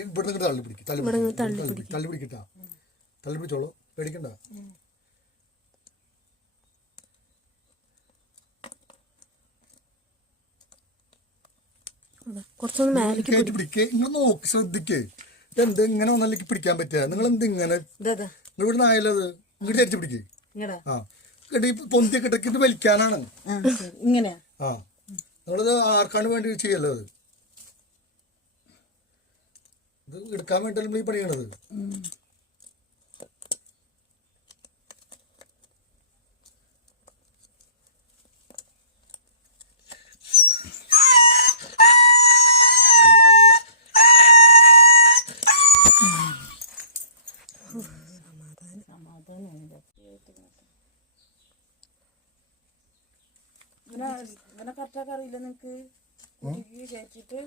ഇവിടുന്ന് തള്ളി പിടിക്കും, തള്ളി പിടിക്കട്ടാ, തള്ളി പിടിച്ചോളൂ, പേടിക്കണ്ട. ഇങ്ങനെ നോക്കി ശ്രദ്ധിക്കേ. എന്ത് ഇങ്ങനെ ഒന്നല്ലേക്ക് പിടിക്കാൻ പറ്റുക? നിങ്ങൾ എന്ത് ഇങ്ങനെ ഇവിടെ ആയാലത് ഇങ്ങോട്ട് ചരിച്ച് പിടിക്കേ. ആ പൊന്തിയൊക്കെ ഇടയ്ക്ക് വലിക്കാനാണ് ഇങ്ങനെ. ആ നിങ്ങളത് ആർക്കാണ് വേണ്ടി ചെയ്യല്ലോ? അത് ഇത് എടുക്കാൻ വേണ്ടിയല്ലോ ഈ പണിയണത്. ഇവനെ കറക്റ്റാക്കാൻ അറിയില്ല നിനക്ക്. ചേച്ചിട്ട്